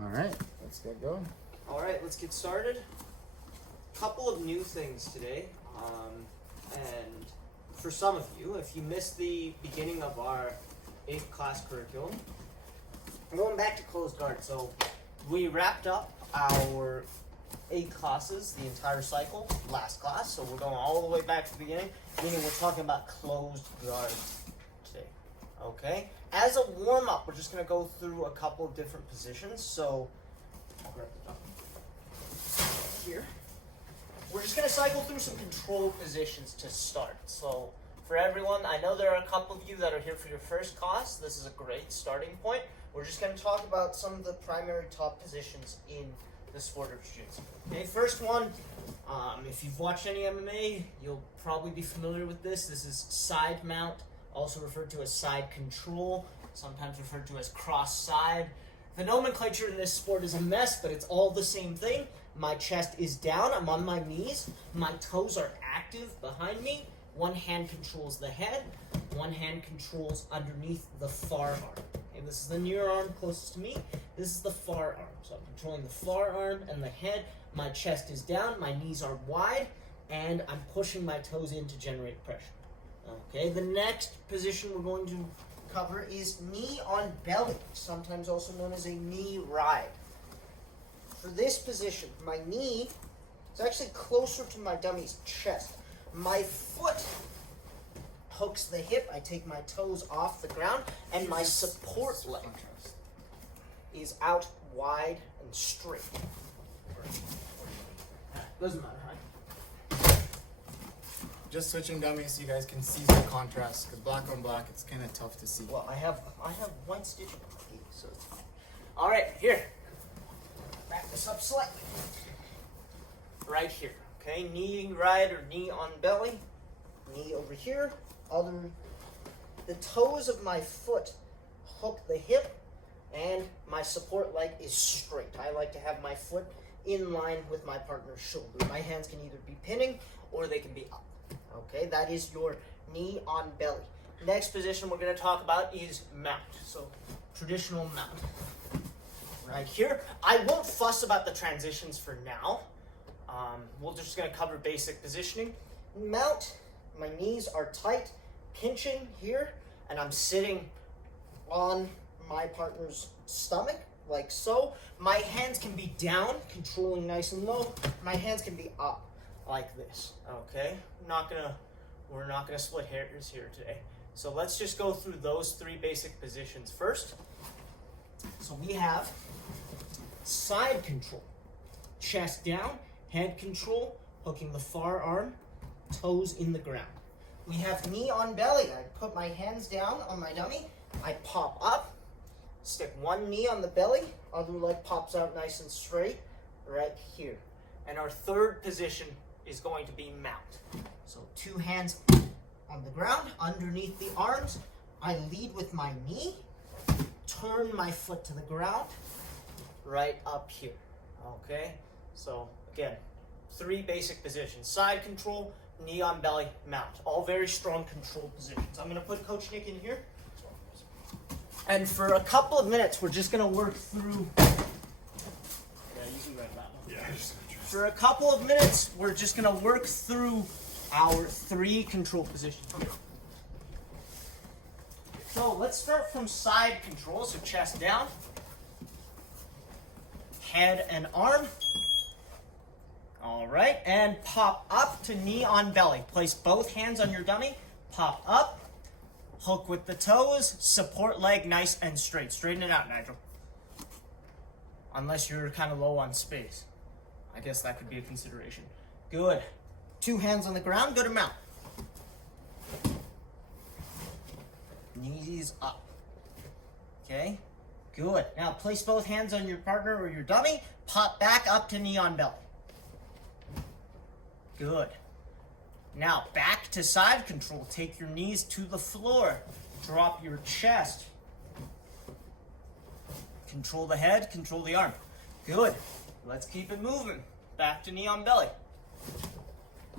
All right, let's get going. All right, let's get started. Couple of new things today, and for some of you, if you missed the beginning of our 8th class curriculum, I'm going back to closed guard. So we wrapped up our 8 classes, the entire cycle, last class. So we're going all the way back to the beginning, meaning we're talking about closed guard today. Okay? As a warm-up, we're just going to go through a couple of different positions. So I'll grab the dummy here. We're just going to cycle through some control positions to start. So for everyone, I know there are a couple of you that are here for your first class. This is a great starting point. We're just going to talk about some of the primary top positions in the sport of jiu-jitsu. Okay, first one, if you've watched any MMA, you'll probably be familiar with this. This is side mount, also referred to as side control, sometimes referred to as cross side. The nomenclature in this sport is a mess, but it's all the same thing. My chest is down, I'm on my knees, my toes are active behind me, one hand controls the head, one hand controls underneath the far arm. Okay, this is the near arm closest to me, this is the far arm. So I'm controlling the far arm and the head, my chest is down, my knees are wide, and I'm pushing my toes in to generate pressure. Okay, the next position we're going to cover is knee on belly, sometimes also known as a knee ride. For this position, my knee is actually closer to my dummy's chest. My foot hooks the hip, I take my toes off the ground, and my support leg is out wide and straight. Doesn't matter, right? Just switching dummies so you guys can see some contrast, because black on black, it's kind of tough to see. Well, I have white stitching, so it's fine. All right, here. Back this up slightly. Right here, okay? Knee ride or knee on belly. Knee over here. The toes of my foot hook the hip, and my support leg is straight. I like to have my foot in line with my partner's shoulder. My hands can either be pinning or they can be up. Okay, that is your knee on belly. Next position we're going to talk about is mount. So, traditional mount. Right here. I won't fuss about the transitions for now. We're just going to cover basic positioning. Mount, my knees are tight, pinching here, and I'm sitting on my partner's stomach, like so. My hands can be down, controlling nice and low. My hands can be up, like this. Okay? We're not gonna split hairs here today. So let's just go through those 3 basic positions first. So we have side control, chest down, head control, hooking the far arm, toes in the ground. We have knee on belly. I put my hands down on my dummy, I pop up, stick one knee on the belly, other leg pops out nice and straight, right here. And our third position is going to be mount. So 2 hands on the ground, underneath the arms. I lead with my knee, turn my foot to the ground, right up here. Okay? So again, 3 basic positions. Side control, knee on belly, mount. All very strong control positions. I'm going to put Coach Nick in here. And for a couple of minutes, we're just going to work through... Yeah, you can grab that one. Yeah, for a couple of minutes, we're just going to work through our 3 control positions. So let's start from side control. So chest down, head and arm. All right, and pop up to knee on belly. Place both hands on your dummy, pop up, hook with the toes, support leg nice and straight. Straighten it out, Nigel. Unless you're kind of low on space. I guess that could be a consideration. Good. 2 hands on the ground, go to mount. Knees up. Okay, good. Now place both hands on your partner or your dummy, pop back up to knee on belly. Good. Now back to side control. Take your knees to the floor. Drop your chest. Control the head, control the arm. Good. Let's keep it moving. Back to knee on belly.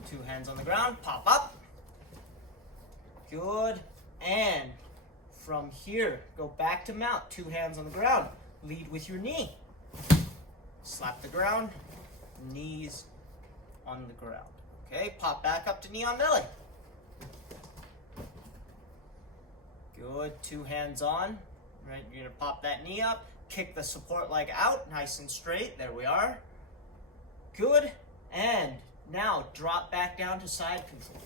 2 hands on the ground, pop up. Good. And from here, go back to mount. 2 hands on the ground. Lead with your knee. Slap the ground, knees on the ground. Okay, pop back up to knee on belly. Good, 2 hands on. Right, you're gonna pop that knee up, kick the support leg out, nice and straight. There we are. Good, and now drop back down to side control.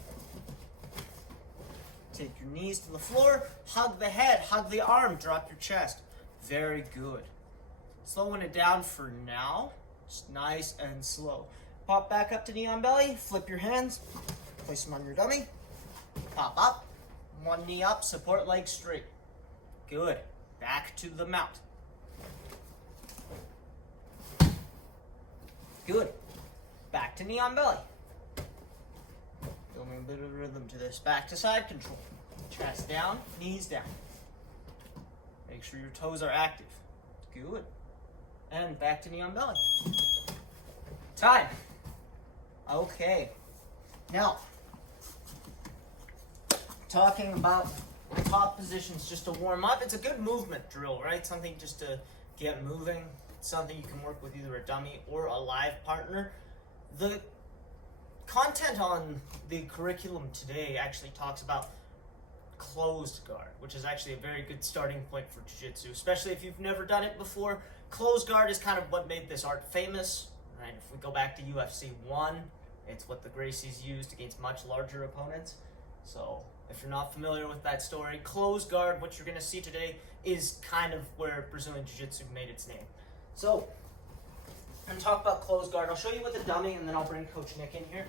Take your knees to the floor, hug the head, hug the arm, drop your chest. Very good. Slowing it down for now, just nice and slow. Pop back up to knee on belly, flip your hands, place them on your dummy, pop up, 1 knee up, support leg straight. Good. Back to the mount. Good. Back to knee on belly. Building a bit of rhythm to this. Back to side control. Chest down, knees down. Make sure your toes are active. Good. And back to knee on belly. Time. Okay. Now, talking about top positions just to warm up. It's a good movement drill, right? Something just to get moving. Something you can work with either a dummy or a live partner. The content on the curriculum today actually talks about closed guard, which is actually a very good starting point for jiu-jitsu, especially if you've never done it before. Closed guard is kind of what made this art famous, right? If we go back to UFC 1, it's what the Gracies used against much larger opponents. So if you're not familiar with that story, closed guard, what you're going to see today, is kind of where Brazilian Jiu-Jitsu made its name. So, I'm going to talk about closed guard. I'll show you with a dummy, and then I'll bring Coach Nick in here.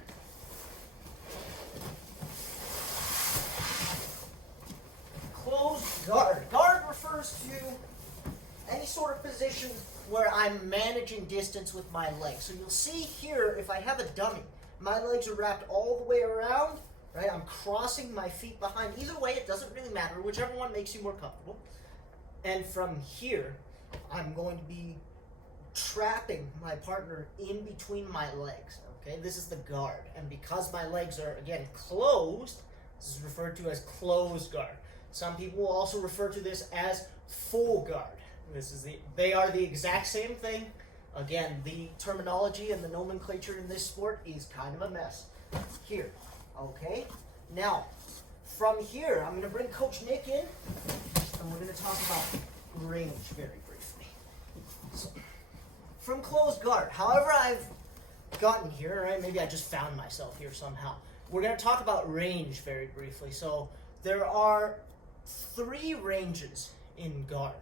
Closed guard. Guard refers to any sort of position where I'm managing distance with my legs. So you'll see here, if I have a dummy, my legs are wrapped all the way around. Right, I'm crossing my feet behind. Either way, it doesn't really matter. Whichever one makes you more comfortable. And from here, I'm going to be trapping my partner in between my legs. Okay, this is the guard. And because my legs are, again, closed, this is referred to as closed guard. Some people will also refer to this as full guard. They are the exact same thing. Again, the terminology and the nomenclature in this sport is kind of a mess. Here. Okay, now from here, I'm going to bring Coach Nick in, and we're going to talk about range very briefly. So, from closed guard, however I've gotten here, right? Maybe I just found myself here somehow. We're going to talk about range very briefly. So there are 3 ranges in guard.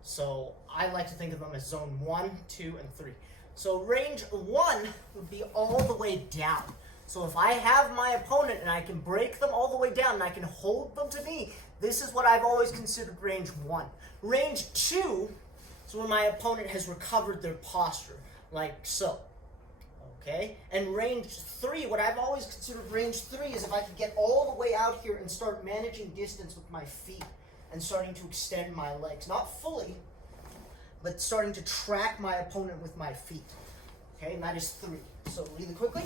So I like to think of them as zone 1, 2, and 3. So range 1 would be all the way down. So if I have my opponent and I can break them all the way down and I can hold them to me, this is what I've always considered range 1. Range 2 is when my opponent has recovered their posture, like so. Okay? And range 3, what I've always considered range 3 is if I can get all the way out here and start managing distance with my feet and starting to extend my legs. Not fully, but starting to track my opponent with my feet. Okay? And that is 3. So really quickly.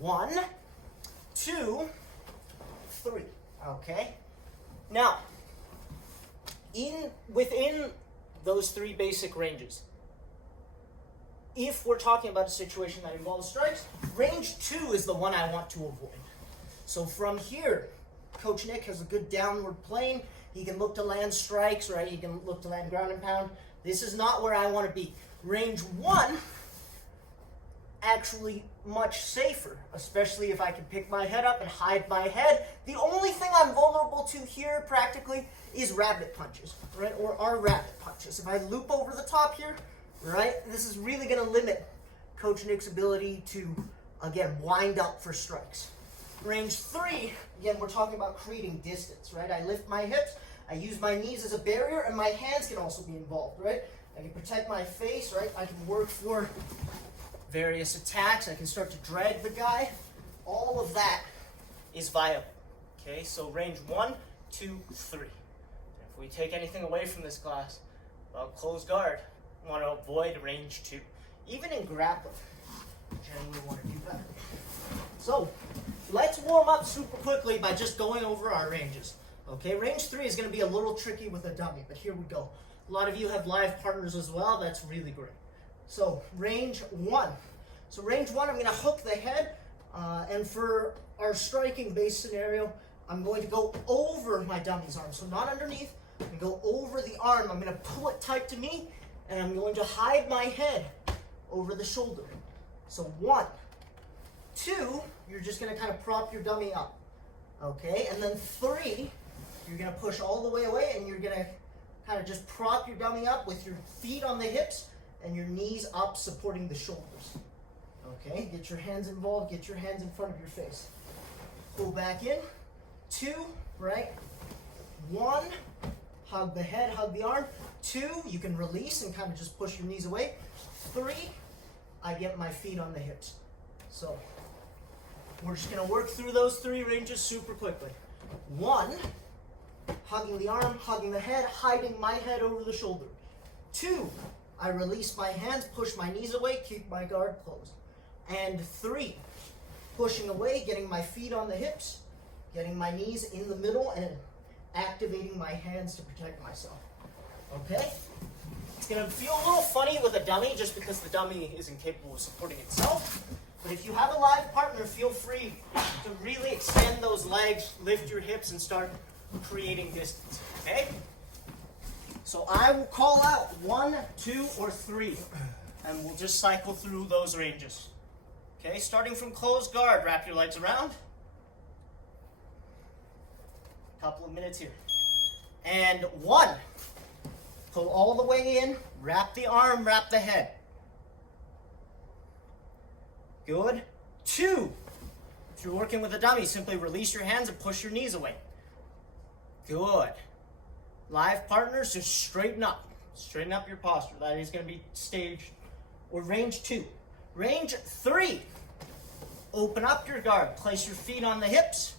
1, 2, 3. Okay? Now, within those 3 basic ranges, if we're talking about a situation that involves strikes, range 2 is the one I want to avoid. So from here, Coach Nick has a good downward plane. He can look to land strikes, right? He can look to land ground and pound. This is not where I want to be. Range 1, actually much safer, especially if I can pick my head up and hide my head. The only thing I'm vulnerable to here, practically, is rabbit punches, right? Or our rabbit punches. If I loop over the top here, right, this is really going to limit Coach Nick's ability to, again, wind up for strikes. Range 3, again, we're talking about creating distance, right? I lift my hips, I use my knees as a barrier, and my hands can also be involved, right? I can protect my face, right? I can work for various attacks. I can start to drag the guy. All of that is viable. Okay, so range 1, 2, 3. If we take anything away from this class about closed guard, we want to avoid range 2. Even in grappling, generally want to do better. So, let's warm up super quickly by just going over our ranges. Okay, range 3 is going to be a little tricky with a dummy, but here we go. A lot of you have live partners as well. That's really great. So range 1. So range 1, I'm going to hook the head. And for our striking base scenario, I'm going to go over my dummy's arm. So not underneath. I'm going to go over the arm. I'm going to pull it tight to me. And I'm going to hide my head over the shoulder. So 1, 2, you're just going to kind of prop your dummy up. Okay, and then 3, you're going to push all the way away and you're going to kind of just prop your dummy up with your feet on the hips and your knees up supporting the shoulders. Okay, get your hands involved, get your hands in front of your face. Pull back in, 2, right? 1, hug the head, hug the arm. 2, you can release and kind of just push your knees away. 3, I get my feet on the hips. So we're just going to work through those 3 ranges super quickly. 1, hugging the arm, hugging the head, hiding my head over the shoulder. 2, I release my hands, push my knees away, keep my guard closed. And 3, pushing away, getting my feet on the hips, getting my knees in the middle, and activating my hands to protect myself. Okay? It's going to feel a little funny with a dummy just because the dummy isn't capable of supporting itself. But if you have a live partner, feel free to really extend those legs, lift your hips, and start creating distance. Okay? So I will call out 1, 2, or 3, and we'll just cycle through those ranges. Okay, starting from closed guard, wrap your legs around. Couple of minutes here. And 1, pull all the way in, wrap the arm, wrap the head. Good. 2, if you're working with a dummy, simply release your hands and push your knees away. Good. Live partners, just straighten up. Straighten up your posture. That is going to be stage or range 2. Range 3, open up your guard. Place your feet on the hips.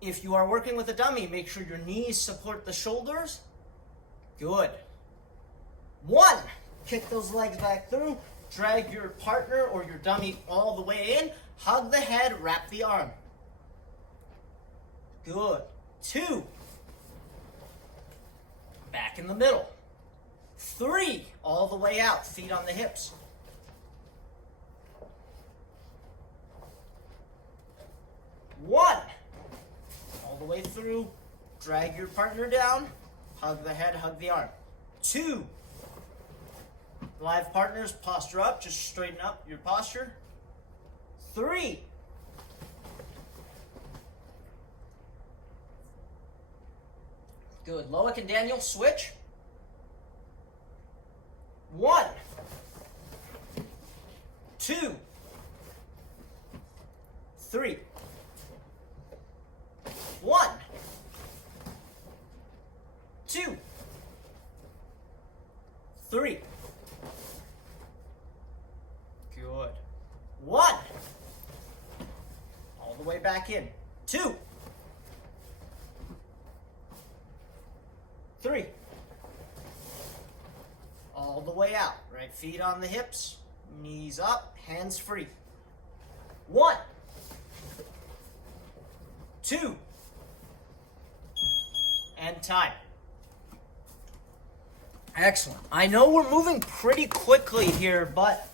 If you are working with a dummy, make sure your knees support the shoulders. Good. 1, kick those legs back through. Drag your partner or your dummy all the way in. Hug the head, wrap the arm. Good. 2, back in the middle. 3, all the way out, feet on the hips. 1, all the way through, drag your partner down, hug the head, hug the arm. 2, live partners, posture up, just straighten up your posture. 3, good. Loic and Daniel, switch. 1, 2, 3. 1, 2, 3. Good. 1, all the way back in. 2, 3, all the way out. Right feet on the hips, knees up, hands free. 1, 2, and time. Excellent. I know we're moving pretty quickly here, but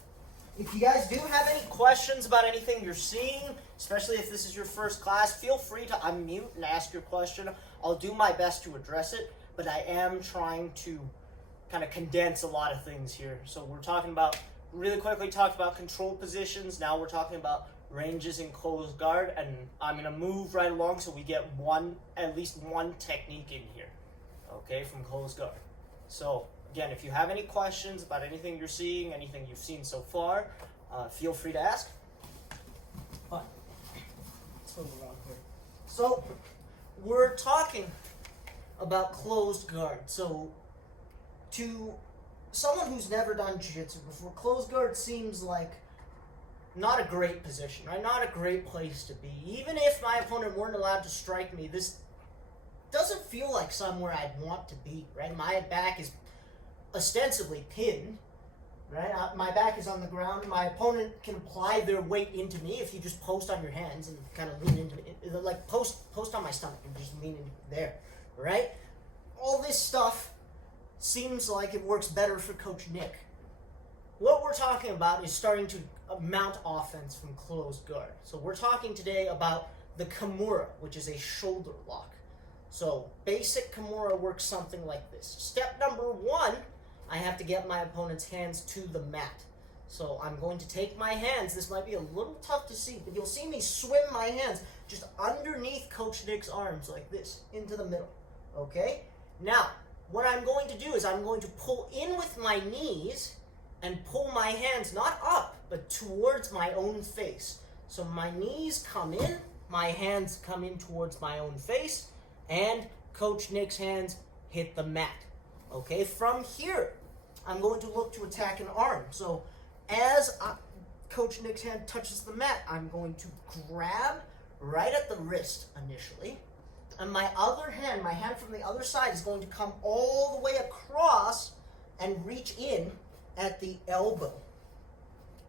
if you guys do have any questions about anything you're seeing, especially if this is your first class, feel free to unmute and ask your question. I'll do my best to address it, but I am trying to kind of condense a lot of things here. So we're talking about, really quickly talked about control positions. Now we're talking about ranges in closed guard, and I'm going to move right along so we get at least one technique in here, okay, from closed guard. So again, if you have any questions about anything you're seeing, anything you've seen so far, feel free to ask. Fine. Let's move along here. So we're talking about closed guard. So to someone who's never done jiu-jitsu before, closed guard seems like not a great position, right? Not a great place to be. Even if my opponent weren't allowed to strike me, this doesn't feel like somewhere I'd want to be, right? My back is ostensibly pinned, right? My back is on the ground. My opponent can apply their weight into me if you just post on your hands and kind of lean into it, like post on my stomach and just lean in there, right? All this stuff seems like it works better for Coach Nick. What we're talking about is starting to mount offense from closed guard. So we're talking today about the Kimura, which is a shoulder lock. So basic Kimura works something like this. Step number 1, I have to get my opponent's hands to the mat. So I'm going to take my hands. This might be a little tough to see, but you'll see me swim my hands just underneath Coach Nick's arms like this, into the middle. Okay? Now, what I'm going to do is I'm going to pull in with my knees and pull my hands not up, but towards my own face. So my knees come in, my hands come in towards my own face, and Coach Nick's hands hit the mat. Okay? From here, I'm going to look to attack an arm. So as Coach Nick's hand touches the mat, I'm going to grab right at the wrist initially. And my other hand, my hand from the other side, is going to come all the way across and reach in at the elbow.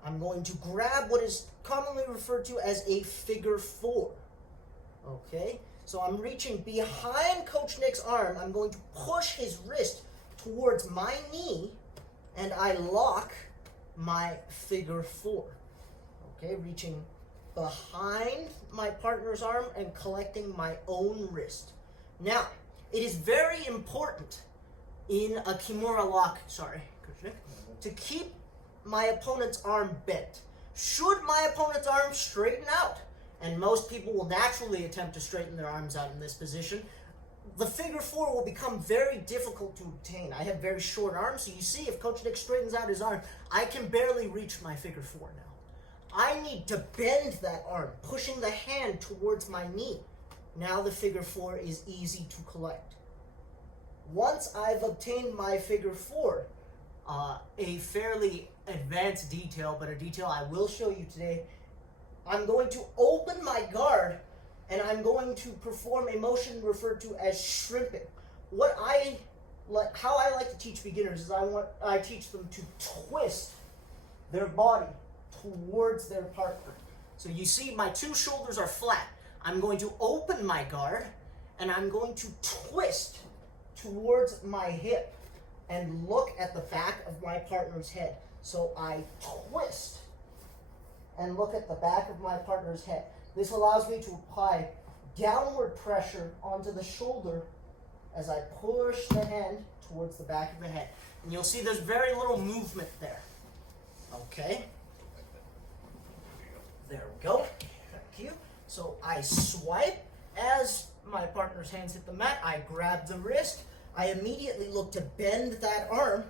I'm going to grab what is commonly referred to as a figure 4. Okay? So I'm reaching behind Coach Nick's arm. I'm going to push his wrist towards my knee, and I lock my figure 4. Okay, reaching behind my partner's arm and collecting my own wrist. Now, it is very important in a Kimura lock, to keep my opponent's arm bent. Should my opponent's arm straighten out, and most people will naturally attempt to straighten their arms out in this position, the figure 4 will become very difficult to obtain. I have very short arms, so you see if Coach Nick straightens out his arm, I can barely reach my figure 4 now. I need to bend that arm, pushing the hand towards my knee. Now the figure 4 is easy to collect. Once I've obtained my figure 4, a fairly advanced detail, but a detail I will show you today, I'm going to open my guard and I'm going to perform a motion referred to as shrimping. How I like to teach beginners is I teach them to twist their body towards their partner. So you see my 2 shoulders are flat. I'm going to open my guard and I'm going to twist towards my hip and look at the back of my partner's head. So I twist and look at the back of my partner's head. This allows me to apply downward pressure onto the shoulder as I push the hand towards the back of the head. And you'll see there's very little movement there. Okay? There we go. Thank you. So I swipe. As my partner's hands hit the mat, I grab the wrist. I immediately look to bend that arm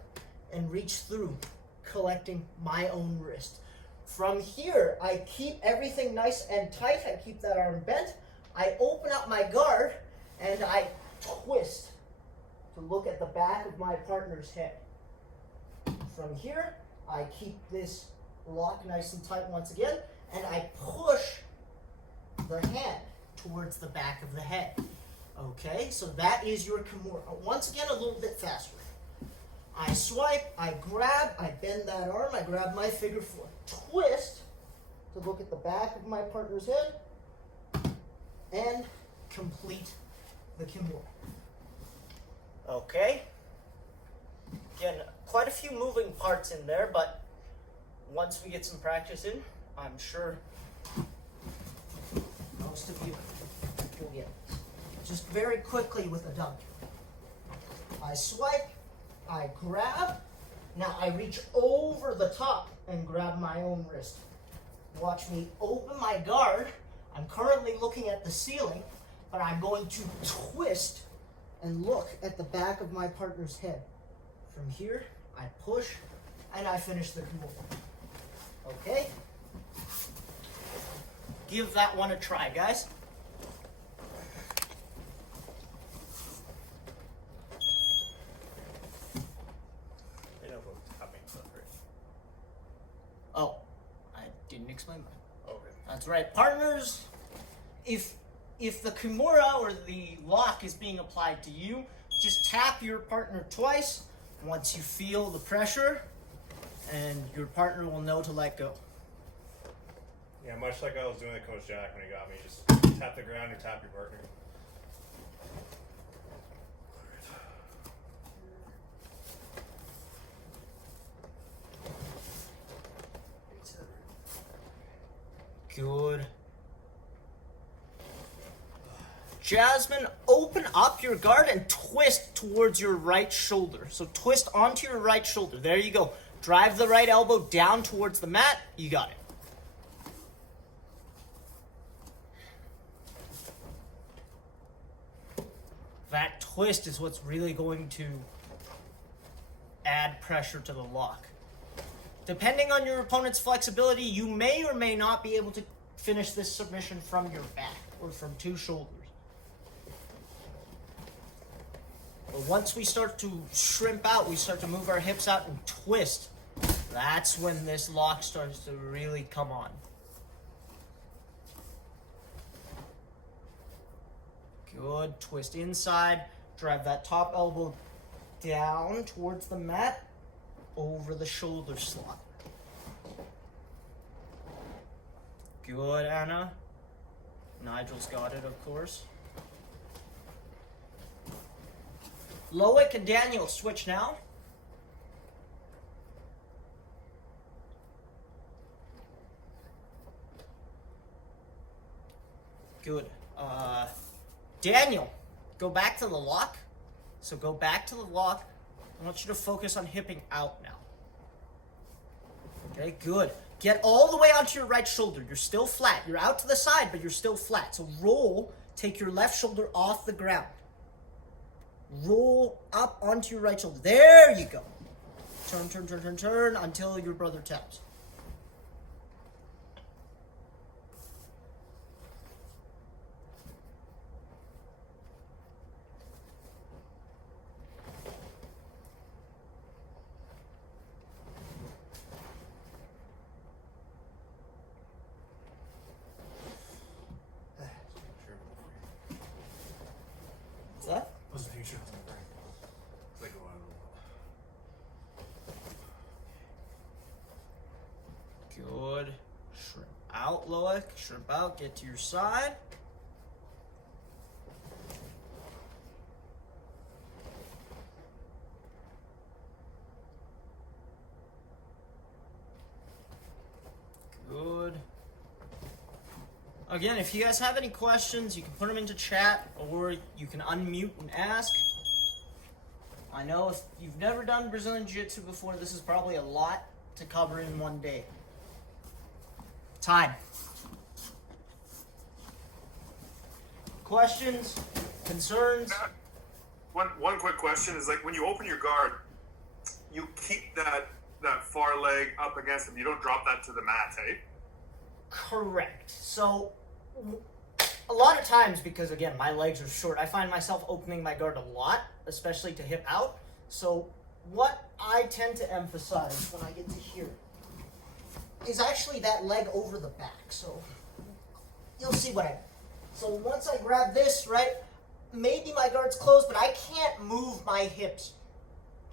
and reach through, collecting my own wrist. From here, I keep everything nice and tight. I keep that arm bent. I open up my guard and I twist to look at the back of my partner's head. From here, I keep this lock nice and tight once again, and I push the hand towards the back of the head. Okay, so that is your Kimura. Once again, a little bit faster. I swipe, I grab, I bend that arm, I grab my figure 4. Twist to look at the back of my partner's head and complete the Kimura. Okay. Again, quite a few moving parts in there, but once we get some practice in, I'm sure most of you will get it. Just very quickly with a dunk. I swipe, I grab, now I reach over the top and grab my own wrist. Watch me open my guard. I'm currently looking at the ceiling, but I'm going to twist and look at the back of my partner's head. From here, I push and I finish the Kimura. Okay? Give that one a try, guys. Oh, I didn't explain that. Okay. That's right. Partners, if the Kimura or the lock is being applied to you, just tap your partner twice once you feel the pressure, and your partner will know to let go. Yeah, much like I was doing with Coach Jack when he got me, just tap the ground or tap your partner. Good. Jasmine, open up your guard and twist towards your right shoulder. So twist onto your right shoulder. There you go. Drive the right elbow down towards the mat. You got it. That twist is what's really going to add pressure to the lock. Depending on your opponent's flexibility, you may or may not be able to finish this submission from your back or from two shoulders. But once we start to shrimp out, we start to move our hips out and twist, that's when this lock starts to really come on. Good. Twist inside. Drive that top elbow down towards the mat, over the shoulder slot. Good, Anna. Nigel's got it, of course. Loic and Daniel switch now. Good. Daniel, go back to the lock. So go back to the lock. I want you to focus on hipping out now. Okay, good. Get all the way onto your right shoulder. You're still flat. You're out to the side, but you're still flat. So roll, take your left shoulder off the ground. Roll up onto your right shoulder. There you go. Turn, turn, turn, turn, turn until your brother taps. What's that? What's the future of the brain? Like a lot of Good. Shrimp out, Loic. Shrimp out. Get to your side. Good. Again, if you guys have any questions, you can put them into chat or you can unmute and ask. I know if you've never done Brazilian Jiu-Jitsu before, this is probably a lot to cover in one day. Time. Questions? Concerns? One quick question is, like, when you open your guard, you keep that far leg up against him. You don't drop that to the mat, hey? Correct. So, a lot of times, because again, my legs are short, I find myself opening my guard a lot, especially to hip out. So, what I tend to emphasize when I get to here is actually that leg over the back. So, you'll see what I mean. So, once I grab this, right, maybe my guard's closed, but I can't move my hips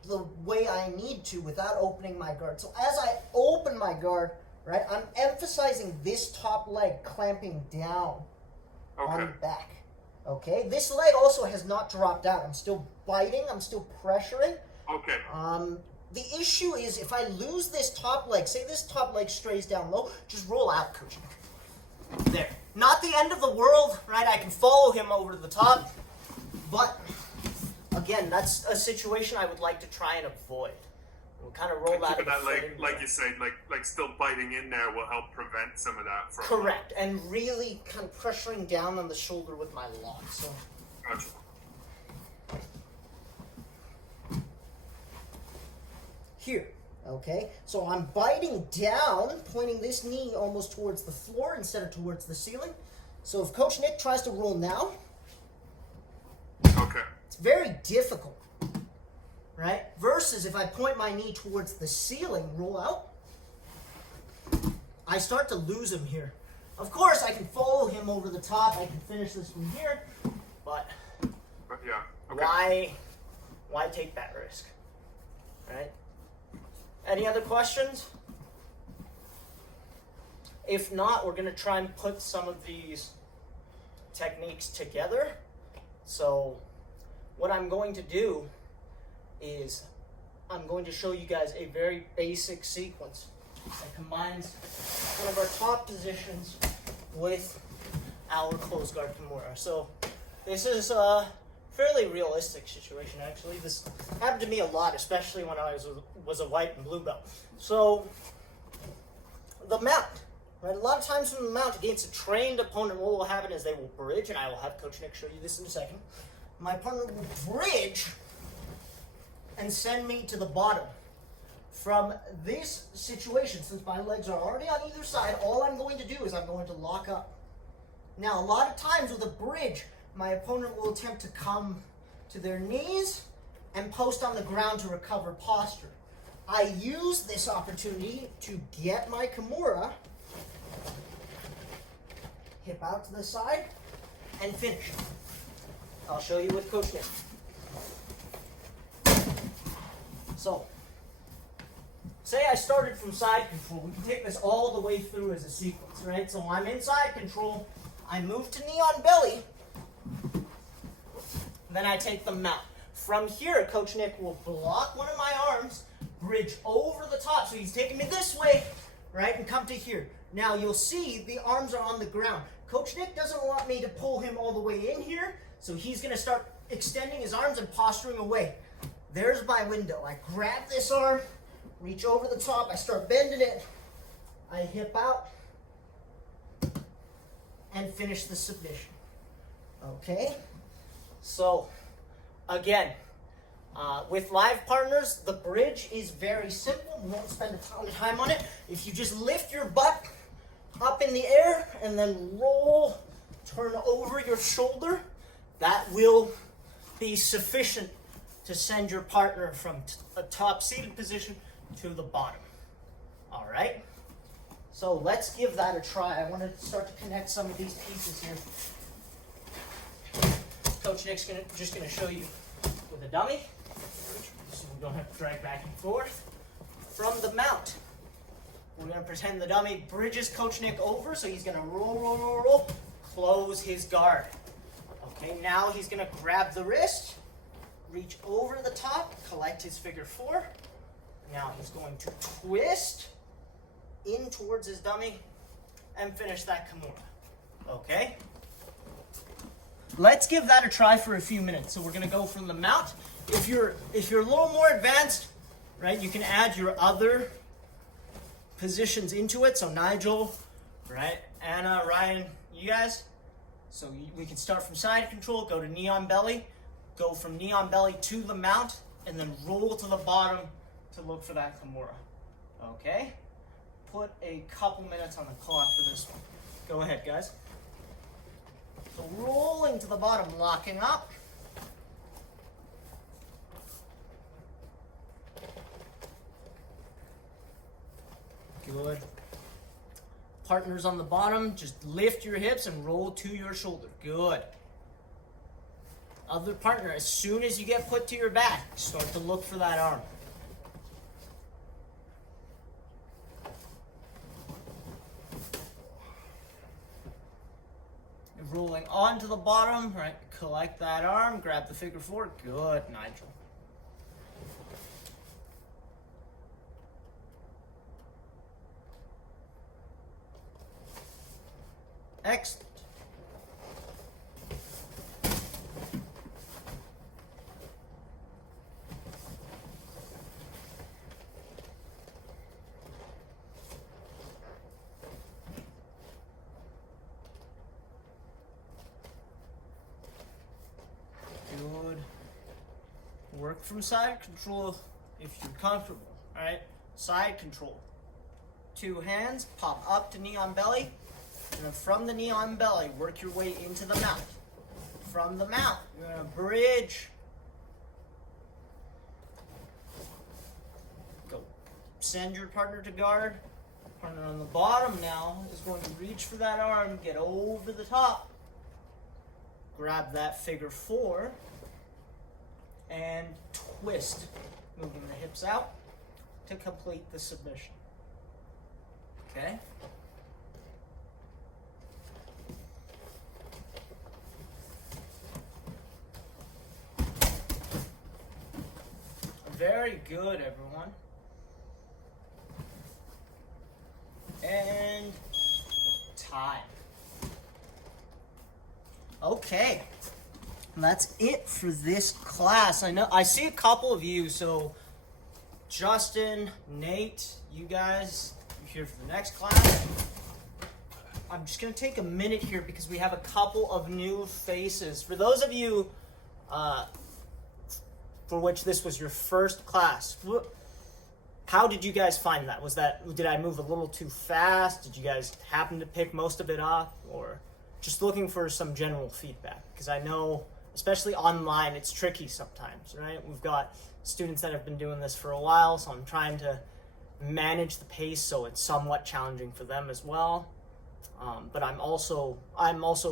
the way I need to without opening my guard. So, as I open my guard, right, I'm emphasizing this top leg clamping down on the back. Okay, this leg also has not dropped out. I'm still biting. I'm still pressuring. Okay. The issue is if I lose this top leg, say this top leg strays down low, just roll out, coach. There. Not the end of the world, right? I can follow him over to the top, but again, that's a situation I would like to try and avoid. We'll kind of roll out of that leg, like you said, like still biting in there will help prevent some of that from. Correct, and really kind of pressuring down on the shoulder with my lock. So. Gotcha. Here, okay? So I'm biting down, pointing this knee almost towards the floor instead of towards the ceiling. So if Coach Nick tries to roll now, okay, it's very difficult, right? Versus if I point my knee towards the ceiling, roll out, I start to lose him here. Of course, I can follow him over the top. I can finish this from here, but yeah, okay. Why take that risk, right? Any other questions? If not, we're going to try and put some of these techniques together. So what I'm going to do is I'm going to show you guys a very basic sequence that combines one of our top positions with our closed guard Kimura. So this is a fairly realistic situation, actually. This happened to me a lot, especially when I was a white and blue belt. So the mount, right? A lot of times from the mount against a trained opponent, what will happen is they will bridge, and I will have Coach Nick show you this in a second. My partner will bridge and send me to the bottom. From this situation, since my legs are already on either side, all I'm going to do is I'm going to lock up. Now, a lot of times with a bridge, my opponent will attempt to come to their knees and post on the ground to recover posture. I use this opportunity to get my Kimura, hip out to the side, and finish. I'll show you with Coach Nick. So, say I started from side control. We can take this all the way through as a sequence, right? So I'm in side control. I move to knee on belly. Then I take the mount. From here, Coach Nick will block one of my arms, bridge over the top. So he's taking me this way, right? And come to here. Now you'll see the arms are on the ground. Coach Nick doesn't want me to pull him all the way in here. So he's going to start extending his arms and posturing away. There's my window. I grab this arm, reach over the top. I start bending it. I hip out and finish the submission. Okay? So, again, with live partners, the bridge is very simple. We won't spend a ton of time on it. If you just lift your butt up in the air and then roll, turn over your shoulder, that will be sufficient to send your partner from a top seated position to the bottom. All right? So let's give that a try. I want to start to connect some of these pieces here. Coach Nick's just going to show you with a dummy, so we don't have to drag back and forth. From the mount, we're going to pretend the dummy bridges Coach Nick over, so he's going to roll, close his guard. Okay, now he's going to grab the wrist, reach over the top, collect his figure four. Now he's going to twist in towards his dummy and finish that Kimura. Okay? Let's give that a try for a few minutes. So we're going to go from the mount. If you're a little more advanced, right, you can add your other positions into it. So Nigel, right, Anna, Ryan, you guys. So we can start from side control, go to knee on belly, go from knee on belly to the mount, and then roll to the bottom to look for that Kimura. Okay? Put a couple minutes on the clock for this one. Go ahead, guys. So rolling to the bottom, locking up. Good. Partners on the bottom, just lift your hips and roll to your shoulder. Good. Other partner, as soon as you get put to your back, start to look for that arm. Rolling onto the bottom, right? Collect that arm, grab the figure four. Good, Nigel. Excellent. Good. Work from side control if you're comfortable. All right. Side control. Two hands, pop up to knee on belly. And then from the knee on belly, work your way into the mount. From the mount, you're going to bridge. Go. Send your partner to guard. Partner on the bottom now is going to reach for that arm, get over the top. Grab that figure four. And twist. Moving the hips out to complete the submission. Okay? Very good, everyone. And time. Okay. And that's it for this class. I see a couple of you, so Justin, Nate, you guys, you're here for the next class. I'm just going to take a minute here because we have a couple of new faces. For those of you for which this was your first class, how did you guys find that? Did I move a little too fast? Did you guys happen to pick most of it up? Or just looking for some general feedback? Because I know, especially online, it's tricky sometimes, right? We've got students that have been doing this for a while, so I'm trying to manage the pace so it's somewhat challenging for them as well. But I'm also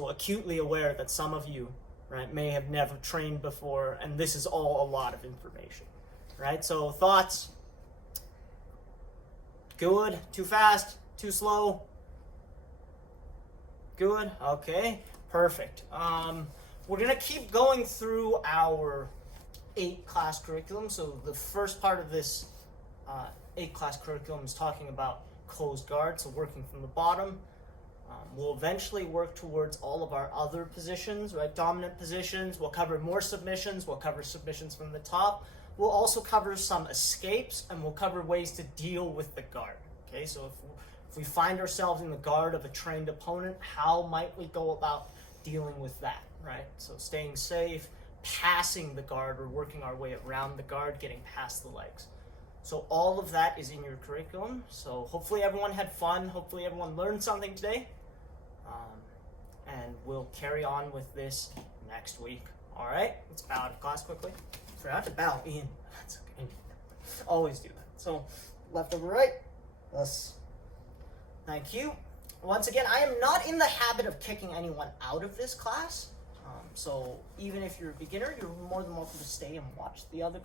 acutely aware that some of you, right, may have never trained before, and this is all a lot of information, right? So thoughts? Good? Too fast? Too slow? Good? Okay, perfect. We're gonna keep going through our 8-class curriculum. So the first part of this 8-class curriculum is talking about closed guard, so working from the bottom. We'll eventually work towards all of our other positions, right? Dominant positions. We'll cover more submissions. We'll cover submissions from the top. We'll also cover some escapes, and we'll cover ways to deal with the guard. Okay, so if we find ourselves in the guard of a trained opponent, how might we go about dealing with that, right? So staying safe, passing the guard, or working our way around the guard, getting past the legs. So all of that is in your curriculum. So hopefully everyone had fun. Hopefully everyone learned something today. And we'll carry on with this next week. All right, let's bow out of class quickly. Forgot to bow in. That's okay. Always do that. So left over right. Yes. Thank you. Once again, I am not in the habit of kicking anyone out of this class. So even if you're a beginner, you're more than welcome to stay and watch the other